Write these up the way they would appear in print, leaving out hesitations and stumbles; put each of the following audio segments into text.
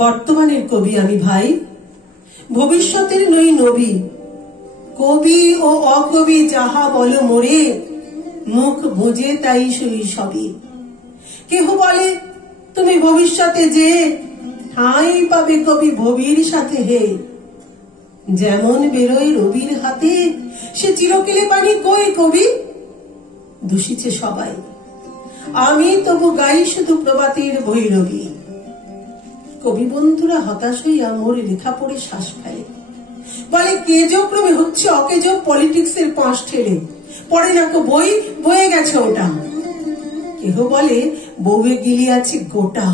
বর্তমানের কবি আমি ভাই, ভবিষ্যতের নই নবী। কবি ও অকবি যাহা বলো মোরে, মুখ বুঝে তাই সই সবই। কেহ বলে তুমি ভবিষ্যতে যে, ঠাঁই পাবে কবি ভবির সাথে হে। যেমন বেরোয় রবির হাতে, সে চিরকেলে পানি কই কবি। দূষিছে সবাই, আমি তবু গাই শুধু প্রভাতের ভৈরবী। কবি বন্ধুরা হতাশ হইয়া মোর লেখা পড়ে শ্বাস ফেলে, বলে কেজো ক্রমে হচ্ছে অকেজো পলিটিক্সের পাঁশ ঠেলে। পড়ে না কো বই, বয়ে গেছে ওটা। কেহ বলে বউয়ে গিলি আছে গোটা।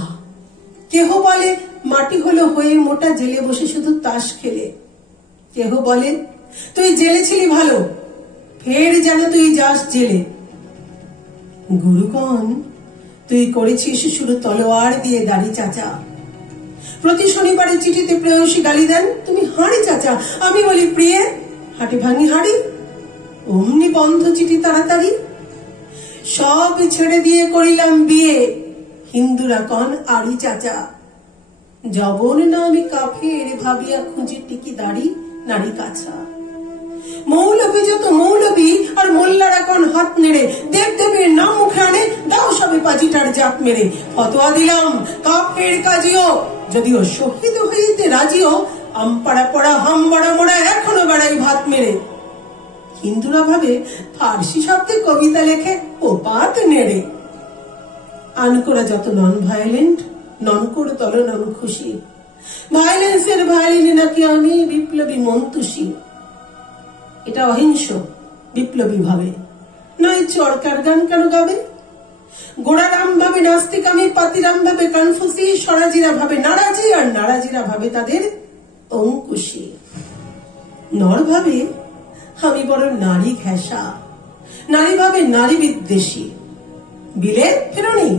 কেহ বলে মাটি হলো হয়ে মোটা, জেলে বসে শুধু তাস খেলে। কেহ বলে তুই জেলে ছিলি ভালো, ফের যেন তুই যাস জেলে। গুরুগণ, তুই করেছিস শুধু তলোয়ার দিয়ে দাড়ি চাচা। প্রতি শনিবারে চিঠিতে প্রেয়সী গালি দেন, তুমি হাঁড়ি চাচা। আমি বলি প্রিয়ে হাটে ভাঙি হাঁড়ি, অমনি বন্ধ চিঠি তাড়াতাড়ি। সব ছেড়ে দিয়ে করিলাম বিয়ে, হিন্দুরা কন আড়ি চাচা। জবন না আমি কাফের ভাবিয়া খুঁজে টিকি দাড়ি নারী কাছা। মৌলবী যত মৌলবী আর মোল্লারা কন হাত নেড়ে, দেব দেবের নাম মুখে আনে, দাও সবে পাজিটার জাত মেরে। ফতোয়া দিলাম কাফের কাজিও, যদিও শহীদ হইতে রাজিও, আমপাড়া পড়া হামবাড়া মোড়া এখনো বেড়াই ভাত মেরে। হিন্দুরা ভাবে ফার্সি শব্দে কবিতা লেখে ও পাত নেড়ে। আনকোরা যত নন ভায়োলেন্ট, নন করে তল নন খুশি। ভায়োলেন্সের ভায়োলিনে নাকি আমি বিপ্লবী মন্তুষী। এটা অহিংস বিপ্লবী ভাবে, নয় চরকার গান কেন গাবে? গোড়ারাম ভাবে নাস্তিক আমি, পাতিরাম ভাবে কনফুসি, স্বরাজিরা ভাবে নারাজি, আর নারাজিরা ভাবে তাদের অঙ্কুশী। নর ভাবে আমি বড় নারী ঘেঁষা, নারী ভাবে নারী বিদ্বেষী। বিলেত ফেরনি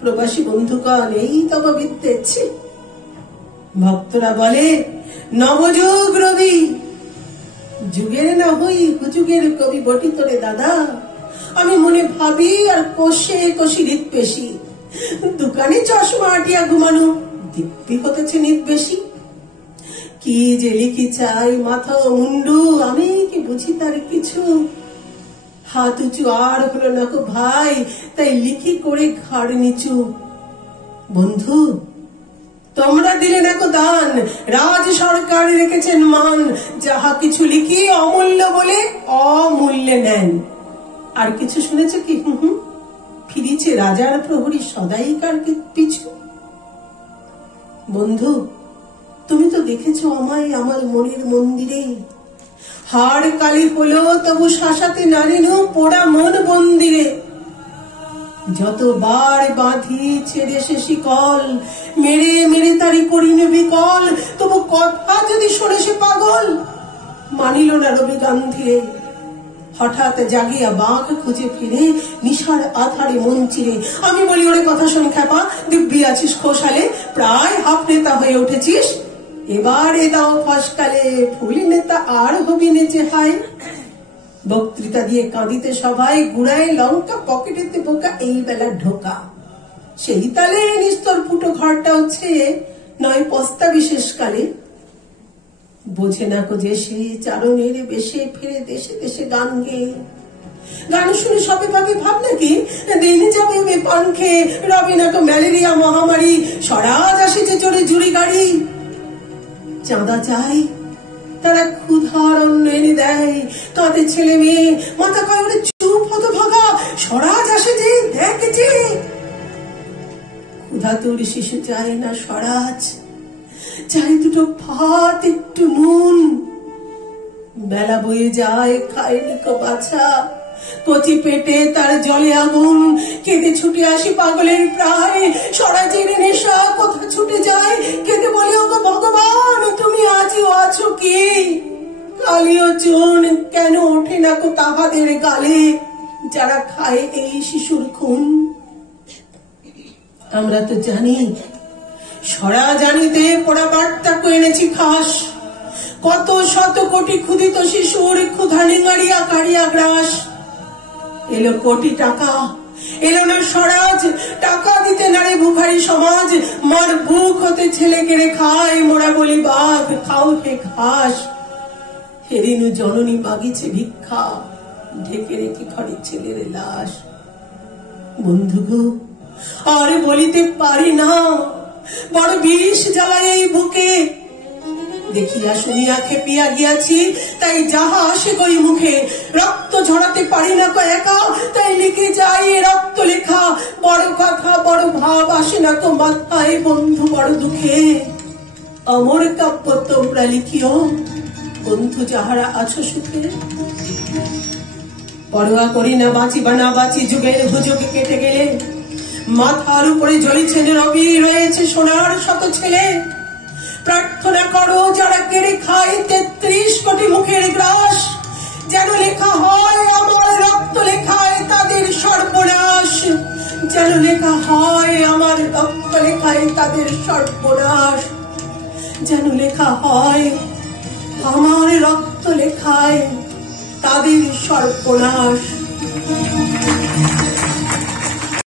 প্রবাসী বন্ধুগণ এই তব বিদ্বেছি। ভক্তরা বলে নবযুগ রবি, যুগের না হই হুজুগের কবি বটি তোরে দাদা। আমি মনে ভাবি আর কষে কষি হৃদ পেশি। দোকানে চশমা আটিয়া ঘুমানো দিব্যি হতেছে নিত বেশি। কি যে লিখি চাই মাথা মুন্ডু, আমি কি বুঝি তার কিছু। হাত উঁচু আর হলো না কো ভাই, তাই লিখি করে ঘাড় নিচু। বন্ধু তোমরা দিলে না কো দান, রাজ সরকার রেখেছেন মান। যাহা কিছু লিখি অমূল্য বলে অমূল্যে নেন। আর কিছু শুনেছে কি? ফিরিছে রাজার প্রহরী সদাইকার পিছু। বন্ধু তুমি তো দেখেছো আমায় আমার মনের মন্দিরে। হাড় কালি হলো তবু শাসাতে নারিনু পোড়া মন মন্দিরে। যতবার বাঁধি ছেড়ে সে শিকল, মেরে মেরে তারি করিনি বিকল। তবু কথা যদি শোনে সে পাগল, মানিল না রবি গান্ধীরে। হঠাৎ জাগিয়া বাঘ খুঁজে ফিরে, নিশার আধারে মন চিরে। আমি বলি ওরে কথা শোন খ্যাপা, দিব্যি আছিস খোসালে, প্রায় হাফ নেতা হয়ে উঠেছিস। এবার এ দাও ফসকালে, ফুল নেতা আর হবি নেচে হায়। বক্তৃতা দিয়ে কাঁদিতে সবাই, গুড়ায় লঙ্কা পকেটেতে বোকা, এই বেলা ঢোকা। সেই তালে নিস্তর ফুটো ঘরটা হচ্ছে নয় পস্তা বিশেষ কালে। বোঝে না কো যে সে চারণের বেশে ফিরে দেশে দেশে গান গেয়ে। গান শুনে সবে ভাবে ভাব নাকি দিন যাবে বে পান খেয়ে। রবে না কো ম্যালেরিয়া মহামারী, স্বরাজ আসেছে চড়ে জুড়ি গাড়ি। চাঁদা চাই তারা ক্ষুধার অন্ন এনে দেয়, তাদের ছেলে মেয়ে মাথা কায়রে চুপ হতো ভাগা। স্বরাজ আসে যে দেখেছে, ক্ষুধাতুর শিশু চায় না স্বরাজ, চাই দুটো ভাত একটু নুন। বেলা বয়ে যায় খায়নি কো বাছা, কচি পেটে তার জলে আগুন। কেঁদে ছুটে আসি পাগলের প্রায়, স্বরাজের নেশা কোথা ছুটে যায়। কেঁদে বলে ওগো ভগবান তুমি আজও আছো কি? কালিও চুন কেন ওঠে না কো তাহাদের গালে, যারা খায় এই শিশুর খুন। আমরা তো জানি স্বরাজ আনিতে পোড়া বার্তা এনেছি খাস। কত শত কোটি ক্ষুধিত শিশুর ক্ষুধা নিঙাড়িয়া কাড়িয়া গ্রাস। এলো কোটি টাকা, এলো না স্বরাজ টাকা দিতে নারে ভুখারি সমাজ মার বুক হতে ছেলে কেড়ে খায়, মোরা বলি বাঘ খাও হে ঘাস। হেরিনু জননী মাগিছে ভিক্ষা, ঢেকে রেখে ঘরে ছেলের লাশ। বন্ধু গো আর বলিতে পারি না, বড় বিষ জ্বালায় এই বুকে। দেখিয়া শুনিয়া খেপিয়া গিয়াছি, তাই যাহা আসে কই মুখে। রক্ত ঝরাতে পারি না কো একা, তাই লিখে যাই রক্ত লেখা। বড় কথা বড় ভাব আসে না তো মাথায়, বন্ধু বড় দুঃখে। অমর কাব্য তোমরা লিখিও, বন্ধু যাহারা আছো সুখে। পরোয়া করি না বাঁচি বা না বাঁচি, যুগের হুজুগে কেটে গেলে। মাথার উপরে জ্বলিছেন রবি, রয়েছে সোনার শত ছেলে। প্রার্থনা করো যারা কেড়ে খায় 33 কোটি মুখের গ্রাস, যেন লেখা হয় আমার রক্ত লেখায় তাদের সর্বনাশ। যেন লেখা হয় আমার রক্ত লেখায় তাদের সর্বনাশ। যেন লেখা হয় আমার রক্ত লেখায় তাদের সর্বনাশ।